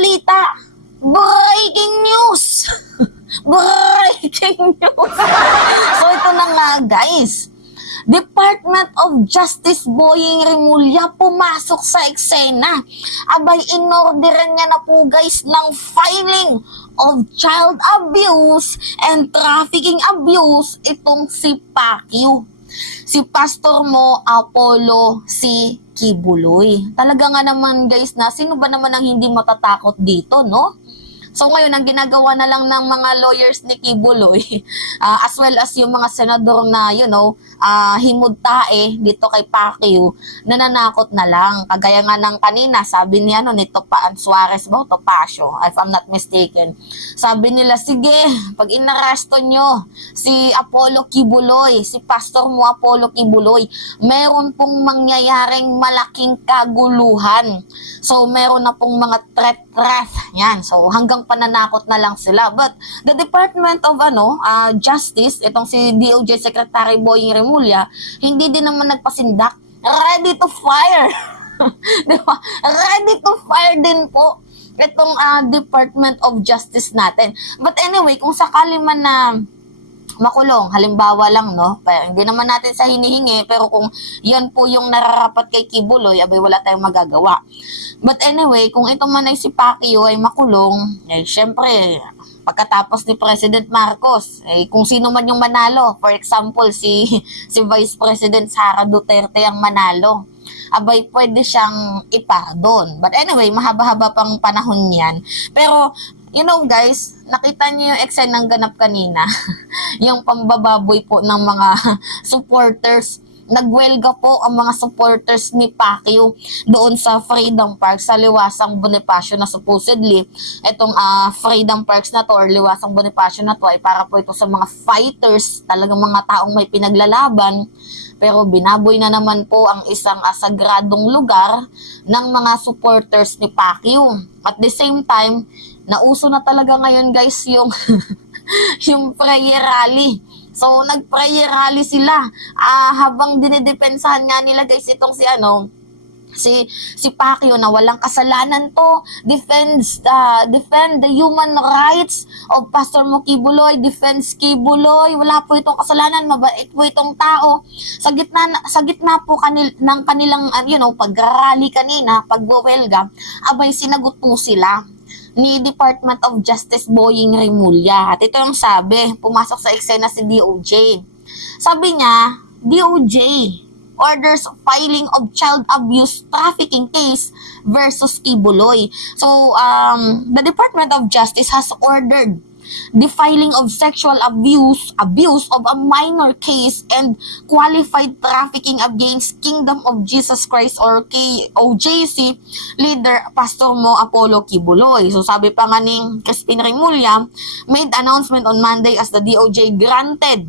balita. Breaking news! Breaking news! So ito na nga guys. Department of Justice Boying Rimulya pumasok sa eksena. Abay, inorderan niya na po guys ng filing of child abuse and trafficking abuse itong si Pacquiao. Si Pastor Mo Apollo C. Kibuloy. Talaga nga naman guys na sino ba naman ang hindi matatakot dito, no? So ngayon, ang ginagawa na lang ng mga lawyers ni Kibuloy, as well as yung mga senador na, himudtae dito kay Pacquiao, nananakot na lang. Kagaya nga ng kanina, sabi niya, ni Topaan Suarez ba? Topacio, if I'm not mistaken. Sabi nila, sige, pag inaresto nyo si Apollo Kibuloy, si Pastor Mo Apollo Kibuloy, meron pong mangyayaring malaking kaguluhan. So, meron na pong mga threat. Yan. So, hanggang pananakot na lang sila. But, the Department of Justice, itong si DOJ Secretary Boying Rimulya, hindi din naman nagpasindak. Ready to fire! Diba? Ready to fire din po itong Department of Justice natin. But anyway, kung sakali man na makulong, halimbawa lang, no? Hindi naman natin sa hinihingi, pero kung yan po yung nararapat kay Kibuloy, abay wala tayong magagawa. But anyway, kung ito man ay si Pacquiao ay makulong, syempre, pagkatapos ni President Marcos, kung sino man yung manalo, for example, si Vice President Sara Duterte ang manalo, abay pwede siyang ipardon. But anyway, mahaba-haba pang panahon yan. Pero, guys, nakita niyo yung eksena ng ganap kanina. Yung pambababoy po ng mga supporters. Nagwelga po ang mga supporters ni Pacquiao doon sa Freedom Park sa Liwasang Bonifacio na supposedly itong Freedom Parks na to or Liwasang Bonifacio na to ay para po ito sa mga fighters, talagang mga taong may pinaglalaban. Pero binaboy na naman po ang isang sagradong lugar ng mga supporters ni Pacquiao. At the same time, nauso na talaga ngayon guys yung yung prayer rally. So nag-prayer rally sila habang dinidepensahan nga nila guys itong si Pacquiao na walang kasalanan to, defend the human rights of Pastor Mo Kibuloy, defense Kibuloy, wala po itong kasalanan, mabait po itong tao. Sa gitna po ng kanilang pag-rally kanina, pagwawelga, abay sinagot po sila ni Department of Justice Boying Rimulya. At ito yung sabi, pumasok sa eksena si DOJ. Sabi niya, DOJ orders filing of child abuse trafficking case versus Kibuloy. So, the Department of Justice has ordered the filing of sexual abuse of a minor case and qualified trafficking against Kingdom of Jesus Christ or KOJC leader Pastor Mo Apollo Kibuloy. So sabi pa nga ni Crispin Rimulya, made announcement on Monday as the DOJ granted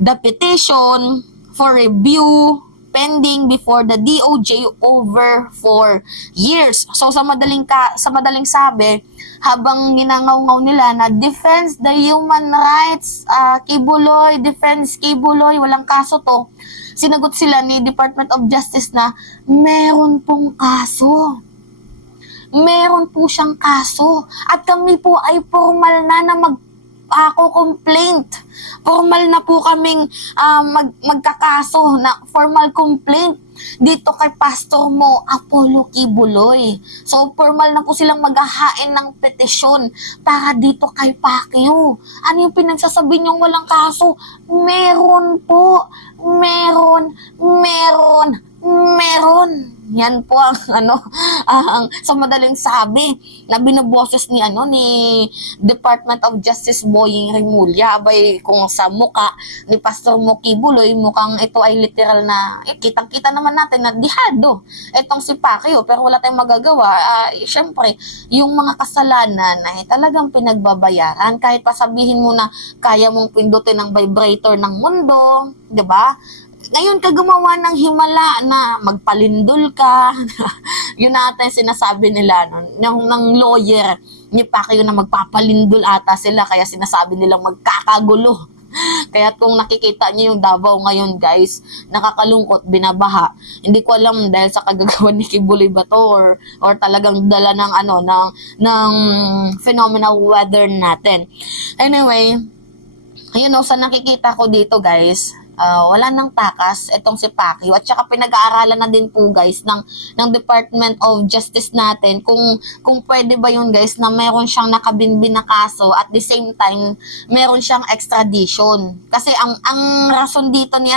the petition for review pending before the DOJ over 4 years. So sa madaling sabi, habang ginangaw-ngaw nila na defense the human rights, Kibuloy, defense Kibuloy, walang kaso to, sinagot sila ni Department of Justice na meron pong kaso. Meron po siyang kaso. At kami po ay formal na complaint. Formal na po kaming magkakaso na formal complaint dito kay Pastor Mo Apollo Kibuloy. So, formal na po silang maghahain ng petisyon para dito kay Pacquiao. Ano yung pinagsasabi niyong walang kaso? Meron po. Meron. Yan po ang sa madaling sabi na binuboses ni Department of Justice Boying Rimulya. Abay kung sa muka ni Pastor Mo Kibuloy, mukhang ito ay literal na kitang-kita naman natin na dihado itong si Pacquiao, pero wala tayong magagawa. Syempre, yung mga kasalanan ay talagang pinagbabayaran kahit pa sabihin mo na kaya mong pindutin ang vibrator ng mundo, 'di ba? Ngayon ka gumawa ng himala na magpalindol ka. Yun natin sinasabi nila ng lawyer ni Pacquiao na magpapalindol ata sila kaya sinasabi nilang magkakagulo. Kaya kung nakikita niyo yung Davao ngayon, guys, nakakalungkot, binabaha. Hindi ko alam dahil sa kagagawan ni Kibuloy ba to, or talagang dala ng ng phenomenal weather natin. Anyway, ayun sa nakikita ko dito, guys, wala nang takas itong si Pacquiao, at saka pinag-aaralan na din po, guys, ng Department of Justice natin kung pwede ba yun, guys, na meron siyang nakabinbin na kaso at the same time meron siyang extradition. Kasi ang rason dito ni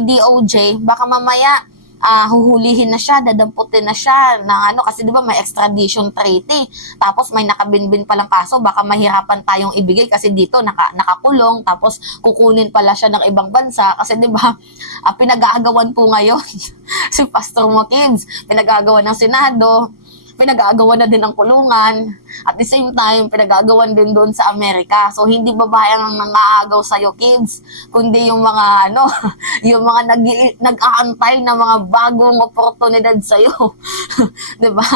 DOJ, baka mamaya huhulihin na siya, dadamputin na siya ng kasi 'di ba may extradition treaty. Tapos may nakabinbin palang kaso, baka mahirapan tayong ibigay kasi dito nakakulong, tapos kukunin pala siya ng ibang bansa kasi 'di ba pinag-aagawan po ngayon si Pastor Mokibs, pinag-aagawan ng Senado, pinag-aagawan na din ang kulungan, at the same time, pinag-aagawan din doon sa Amerika. So, hindi babae ang nangaagaw sa'yo, kids, kundi yung mga, yung mga nag-aantay na mga bagong oportunidad sa'yo. Diba?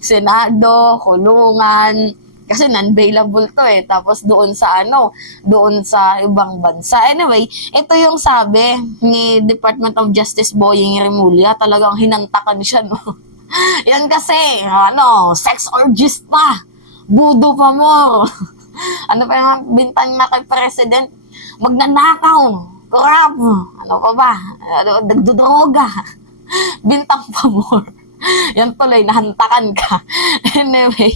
Senado, kulungan, kasi non-bailable to tapos doon sa ibang bansa. Anyway, ito yung sabi ni Department of Justice Boying Remulla, talagang hinantakan siya, Yan kasi, sex orgist pa, budo pa mo. Ano pa yung bintang na kay President? Magnanakaw, corrupt, pa ba? Nagdudroga, bintang pa more. Yan tuloy, nahantakan ka. Anyway,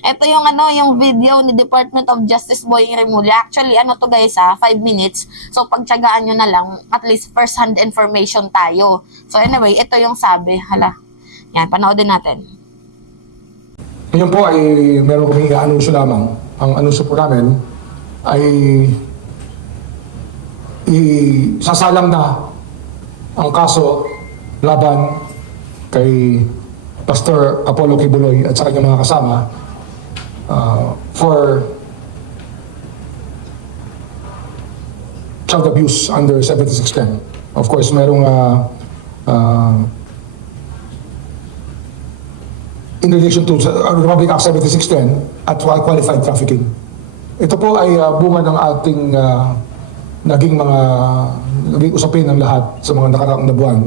ito yung video ni Department of Justice Boying Remulla. Actually, to guys 5 minutes. So, pagtyagaan nyo na lang, at least first-hand information tayo. So, anyway, ito yung sabi. Yan, panoodin natin. Ngayon po ay meron kaming i-anunsyo lamang. Ang anunsyo po namin ay isasalang na ang kaso laban kay Pastor Apollo Kibuloy at sa kanyang mga kasama for child abuse under 7610. Of course, merong in relation to Republic Act 7610 at qualified trafficking. Ito po ay bunga ng ating naging usapin ng lahat sa mga nakaraang na buwan,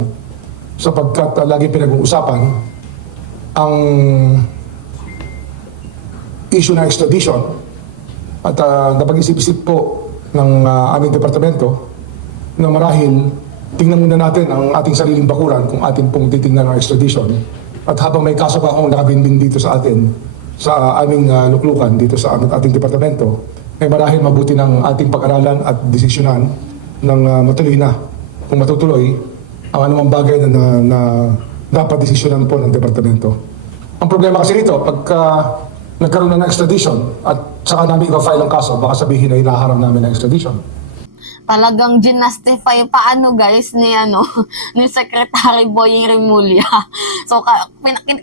sapagkat lagi pinag-uusapan ang issue ng extradition at napag-isip-isip po ng aming departamento na marahil tingnan muna natin ang ating sariling bakuran kung atin pong titingnan ang extradition. At habang may kaso pa akong nakabinbin dito sa atin, sa aming luklukan dito sa ating departamento, ay marahil mabuti ng ating pag-aralan at desisyonan ng matuloy na, kung matutuloy, ang anumang bagay na dapat desisyonan po ng departamento. Ang problema kasi rito, pagka nagkaroon na ng extradition at saka namin ipa-file ang kaso, baka sabihin na hinaharap namin ng extradition. Talagang ginastify paano, guys, ni Secretary Boying Remulla. So,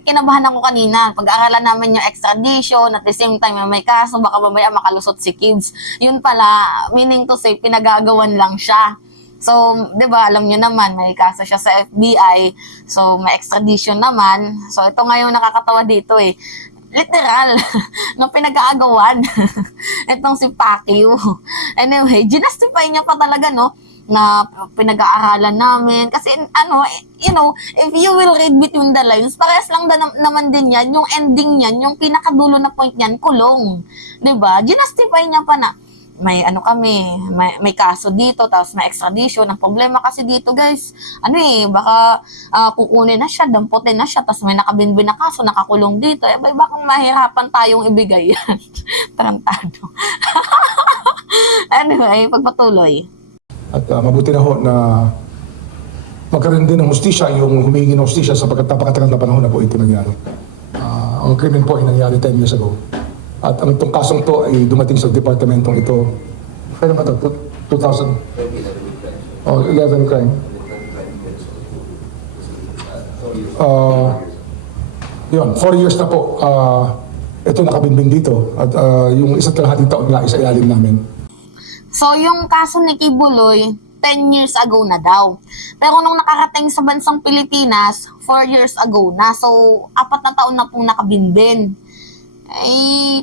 kinabahan ako kanina. Pag-aaralan namin yung extradition, at the same time may kaso, baka mamaya makalusot si kids. Yun pala, meaning to say, pinagagawan lang siya. So, 'di ba, alam niyo naman, may kaso siya sa FBI. So, may extradition naman. So, ito nga yung nakakatawa dito literal, na pinag-aagawan itong si Pacquiao. Anyway, ginastify niya pa talaga, na pinag-aaralan namin. Kasi, if you will read between the lines, parehas lang naman din yan, yung ending niyan, yung pinakadulo na point niyan, kulong. 'Di ba? Ginastify niya pa na, may kaso dito, tapos may extradition. Ang problema kasi dito, guys, baka kukunin na siya, damputin na siya, tapos may nakabinbin na kaso, nakakulong dito. Baka mahirapan tayong ibigay yan. Tarantado. Anyway, pagpatuloy. At mabuti na ho na magkaroon din ng hustisya, yung humingi ng hustisya sapagkat napakatagal na panahon na po ito nangyari. Ang krimen po ay nangyari 10 years ago. At ang itong kasong to ay dumating sa departamentong ito. Kailan ba ito? 2000? 11 crime. Yun, 4 years na po. Ito nakabinbin dito. At yung isa't kalahating taon nga isa ilalim namin. So, yung kaso ni Kibuloy, 10 years ago na daw. Pero nung nakarating sa bansang Pilipinas, 4 years ago na. So, 4 na taon na pong nakabinbin.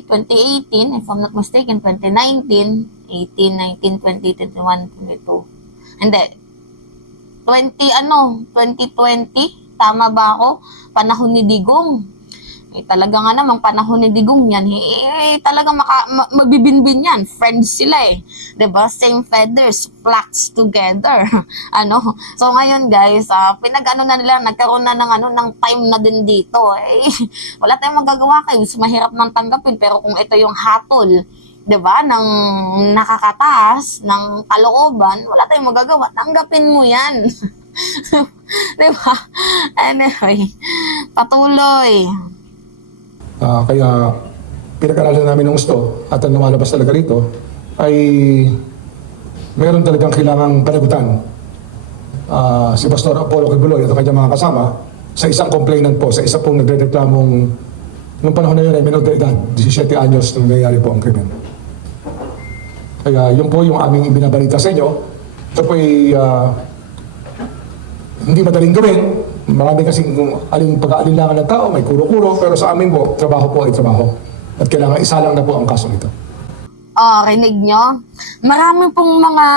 2018, if I'm not mistaken, 2019, 18, 19, 20, 21, 22. Hindi. 2020? Tama ba ako? Panahon ni Digong. Talaga nga namang panahon ni Digong yan. Talaga mabibinbin yan. Friends sila eh. 'Di ba? Same feathers, flocks together. So ngayon guys, na nila, nagkaroon na ng time na din dito. Wala tayong magagawa kayo. Mahirap nang tanggapin. Pero kung ito yung hatol, 'di ba, ng nakakataas, ng kalooban, wala tayong magagawa. Tanggapin mo yan. 'Di ba? Anyway, patuloy. Kaya pinag-aralan namin ng gusto at ang lumalabas talaga rito ay meron talagang kailangang panagutan si Pastor Apollo Kibuloy at ang kanyang mga kasama sa isang complainant po, sa isa pong nagre-reklamong nung panahon na yun ay menor de edad, 17 anyos nung nangyayari po ang krimen. Kaya yun po yung aming ibinabalita sa inyo. Ito po ay hindi madaling gawin. Marami kasing aling pag-aalinlangan ng tao, may kuro-kuro, pero sa amin po, trabaho po ay trabaho. At kailangan isa lang na po ang kaso nito. Rinig nyo? Marami pong mga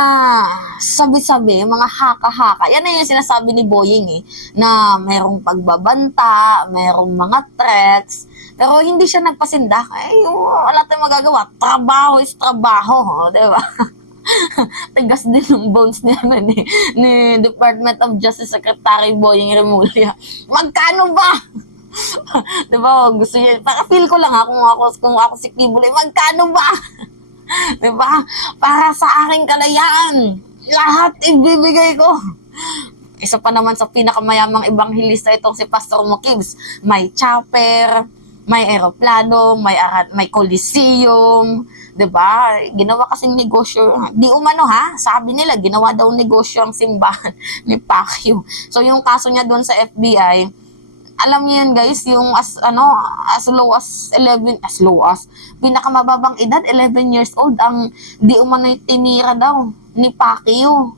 sabi-sabi, mga haka-haka. Yan na yung sinasabi ni Boying na merong pagbabanta, merong mga threats, pero hindi siya nagpasindak. Wala tayong magagawa. Trabaho is trabaho, di ba? Tigas din ng bones niya ni Department of Justice Secretary Boying Remulla. Magkano ba? Diba? Gusto niya, feel ko lang kung ako si Kibuloy, magkano ba? Diba? Para sa aking kalayaan, lahat ibibigay ko. Isa pa naman sa pinakamayamang ebanghilista itong si Pastor Mokibs. May chopper, may aeroplano, may coliseum, 'di ba? Ginawa kasing negosyo. Di umano sabi nila ginawa daw negosyo ang simbahan ni Pacquiao. So yung kaso niya doon sa FBI, alam niyo yun guys, yung as low as pinakamababang edad, 11 years old ang di umano tinira daw ni Pacquiao.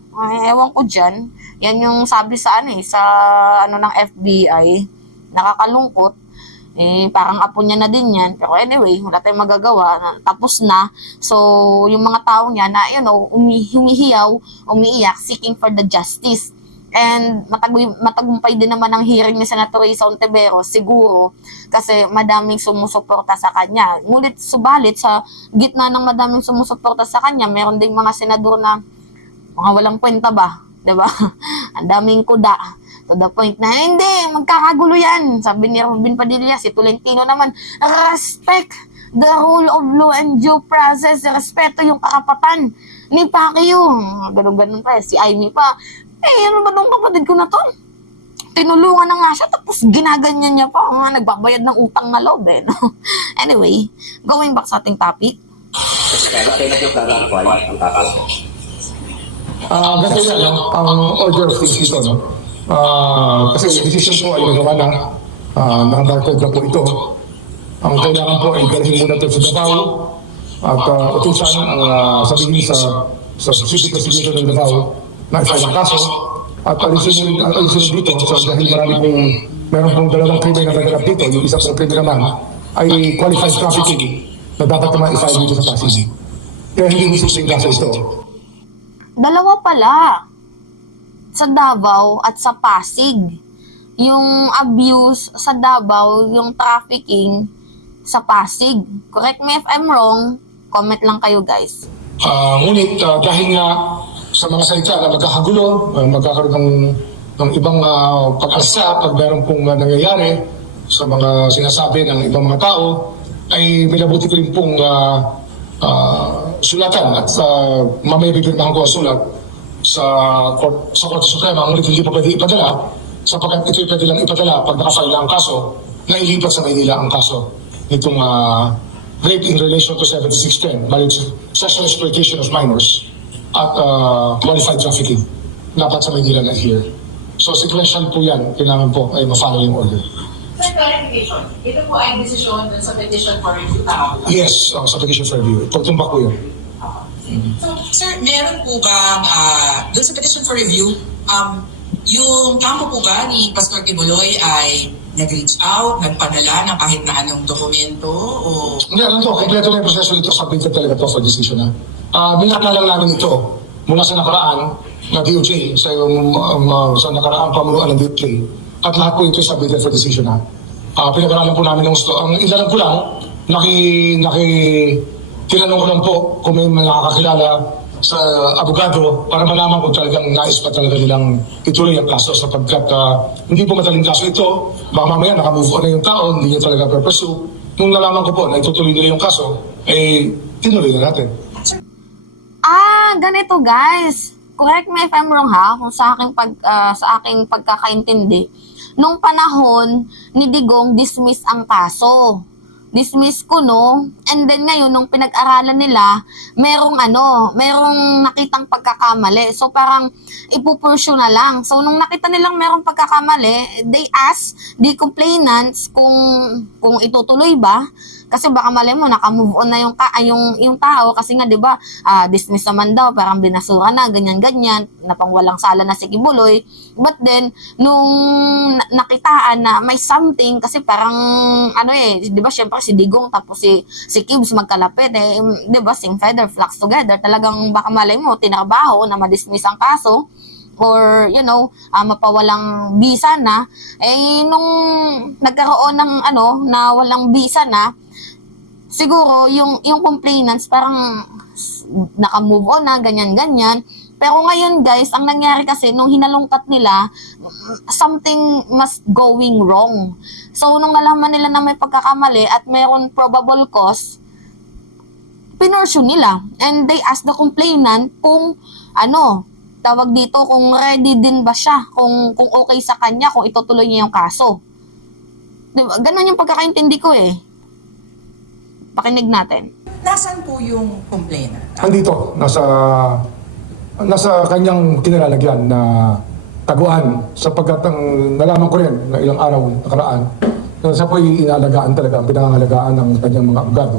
Ewan ko diyan. Yan yung sabi sa ng FBI. Nakakalungkot. Parang apo niya na din yan. Pero anyway, wala tayong magagawa. Tapos na. So, yung mga tao niya na, humihiyaw, umiiyak, seeking for the justice. And matagumpay din naman ang hearing ni Senator Risa Ontiveros, siguro, kasi madaming sumusuporta sa kanya. Subalit, sa gitna ng madaming sumusuporta sa kanya, meron ding mga senador na mga walang kwenta ba? Diba? Ang daming kuda. To the point na, hindi, magkakagulo yan. Sabi ni Robin Padilla, si Tolentino naman, respect the rule of law and due process, respeto yung karapatan ni Pacquiao. Ganun-ganun pa. Si Amy pa, ano ba nung kapatid ko na to? Tinulungan na nga siya, tapos ginaganyan niya pa. Nagbabayad ng utang na loob no? Anyway, going back sa ating topic. Ganito yan, ang order of things dito, no? Kasi decision po ay nagawa na, nakabarcode na po ito. Ang kailangan po ay dalhin muna ito sa Davao at utusan ang sabihin sa City Prosecutor ng Davao na i-file ang kaso at alisin dito dahil meron pong dalawang krimen na naganap dito. Yung isa pong krimen naman ay qualified trafficking na dapat naman i-file dito sa Pasig. Kaya hindi isip yung kaso ito. Dalawa pala. Sa Davao at sa Pasig. Yung abuse sa Davao, yung trafficking sa Pasig. Correct me if I'm wrong, comment lang kayo guys. Ngunit dahil nga sa mga salita na magkakagulo, magkakaroon ng ibang pag-alsa pag meron pong nangyayari sa mga sinasabi ng ibang mga tao, ay minabuti ko rin pong sulatan at mamaya bibirmahan ko ang sulat sa Korte Suprema, ngunit hindi pa pwede ipadala sapagkat ito'y pwede lang ipadala pag nakafile na ang kaso na ilipat sa Maynila ang kaso nitong rape in relation to 7610, sexual exploitation of minors at qualified trafficking. Dapat sa Maynila na here. So sequential po yan, kailangan po ay ma-follow yung order. Sir, clarification. Ito po ay desisyon dun sa petition for review, tama po? Yes, sa petition for review. Pagtumbak po yun. So, sir, meron po bang, doon sa petition for review, yung kampo po ba ni Pastor Kibuloy ay nag-reach out, nagpadala ng kahit na anong dokumento? O... Hindi, to, kompleto na yung proseso dito, submitted talaga to for decision Binakla lang namin ito mula sa nakaraan na DOJ, sa nakaraang pamunuan ng DOJ. At lahat po ito submitted for decision na. Pinag-aralan po namin ng gusto. Ang ilalang ko lang, tinanong ko lang po kung may mga nakakakilala sa abogado para malaman kung talagang nais pa talaga nilang ituloy ang kaso sapagkat hindi po madaling kaso ito. Baka mamaya nakamove on na yung tao, hindi niya talaga pursue. Nung nalaman ko po na itutuloy nila yung kaso, tinuloy na natin. Ganito guys. Correct me if I'm wrong ha, kung sa aking pagkakaintindi. Nung panahon ni Digong, dismiss ang kaso. Dismiss ko, no? And then ngayon, nung pinag-aralan nila, merong nakitang pagkakamali. So parang ipupursue na lang. So nung nakita nilang merong pagkakamali, they ask the complainants kung itutuloy ba. Kasi baka mali mo, naka-move on na yung tao. Kasi nga, di ba, dismiss naman daw, parang binasura na, ganyan-ganyan, na pang walang sala na si Kibuloy. But then, nung nakitaan na may something, kasi parang, di ba, syempre si Digong, tapos si Kibs magkalapit, di ba, sing feather, flocks together. Talagang baka mali mo, tinarbaho na ma-dismiss ang kaso, or, mapawalang visa na, nung nagkaroon ng, na walang visa na, siguro, yung complainants parang naka-move on na, ganyan-ganyan. Pero ngayon guys, ang nangyari kasi, nung hinalungkat nila, something must going wrong. So, nung nalaman nila na may pagkakamali at mayroon probable cause, pinursue nila. And they asked the complainant kung, tawag dito, kung ready din ba siya, kung okay sa kanya, kung itutuloy niya yung kaso. Diba? Ganon yung pagkakaintindi ko Pakinig natin. Nasaan po yung complainant? Andito, nasa kanyang kinalalagyan na taguan sapagkat nalaman ko rin na ilang araw nakaraan na siya po'y inalagaan talaga, ang pinangangalagaan ng kanyang mga abogado.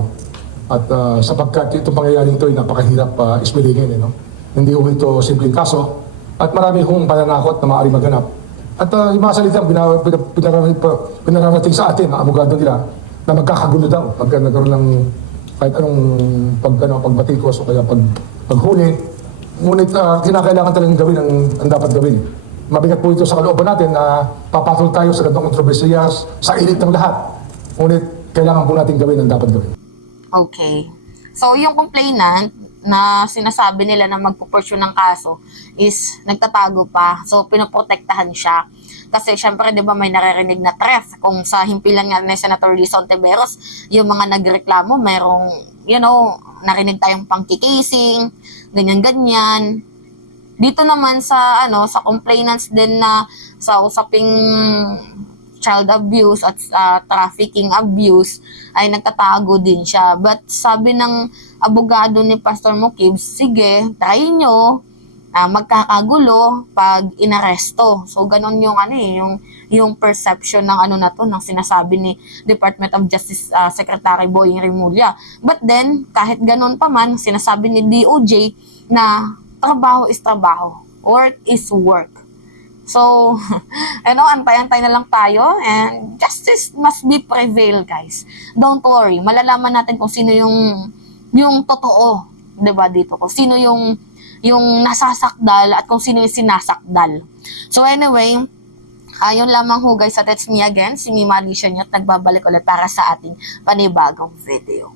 At sapagkat itong pangyayaring ito ay napakahirap ismilingin. Hindi ho ito simpleng kaso at marami hong pananakot na maaari maganap. At yung mga salitang pinararating sa atin, ang abogado nila, na magkakagulo daw pagka nagkaroon ng kahit anong pagbatikos o kaya paghuli. Ngunit kinakailangan talagang gawin ang dapat gawin. Mabigat po ito sa kalooban natin na papatol tayo sa gandang kontrobersiya sa ilit ng lahat. Ngunit kailangan po natin gawin ang dapat gawin. Okay. So, yung complainant na sinasabi nila na magpupursue ng kaso is nagtatago pa. So, pinoprotektahan siya. Kasi syempre, di ba, may naririnig na threat. Kung sa himpilan nga ni Senator Rizon Tiveros, yung mga nagreklamo, merong, narinig tayong pangkikasing, ganyan-ganyan. Dito naman sa complainants din na sa usaping child abuse at trafficking abuse ay nagtatago din siya. But sabi ng abogado ni Pastor Mokibs, sige, try nyo, magkakagulo pag inaresto. So ganon yung yung perception ng ng sinasabi ni Department of Justice Secretary Boying Rimulya. But then kahit ganon pa man, sinasabi ni DOJ na trabaho is trabaho, work is work. So, antay-antay na lang tayo and justice must be prevail, guys. Don't worry, malalaman natin kung sino yung totoo, 'di ba, dito, kung sino yung nasasakdal at kung sino yung sinasakdal. So anyway, yun lamang ho guys, at it's me again, si Mima Alicia Nyot, nagbabalik ulit para sa ating panibagong video.